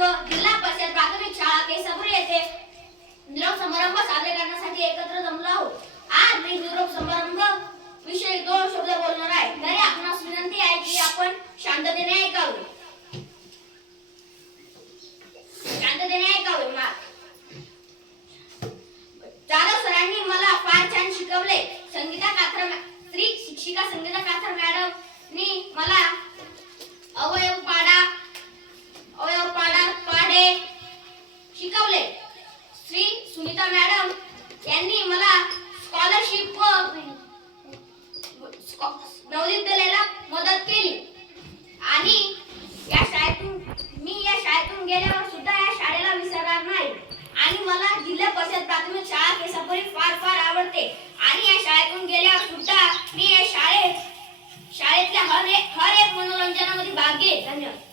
सर्व जिल्हा परिषद प्राथमिक शाळा केसापुरी येथे निरोप समारंभ साजरे करण्यासाठी एकत्र जमलो आहोत. आज मी निरोप समारंभ विषयी 2 शब्द बोलणार आहे. तरी आपणास विनंती आहे की आपण शांततेने ऐकावे. जाधव सरांनी मला फार छान शिकवले. श्री शिक्षिका संगीता काथर मॅडमनी मला अवयव पाढे शिकवले. श्री सुनीता मॅडम यांनी मला स्कॉलरशिप व नवोदयाला मदत केली. आणि या शाळेतून गेल्यावर सुद्धा या शाळेला विसरणार नाही. आणि मला जिल्हा परिषद प्राथमिक शाळा केसापुरी फार आवडते. आणि या शाळेतून गेल्यावर सुद्धा मी या शाळेतल्या हर एक मनोरंजनामध्ये भाग घेईन. धन्यवाद.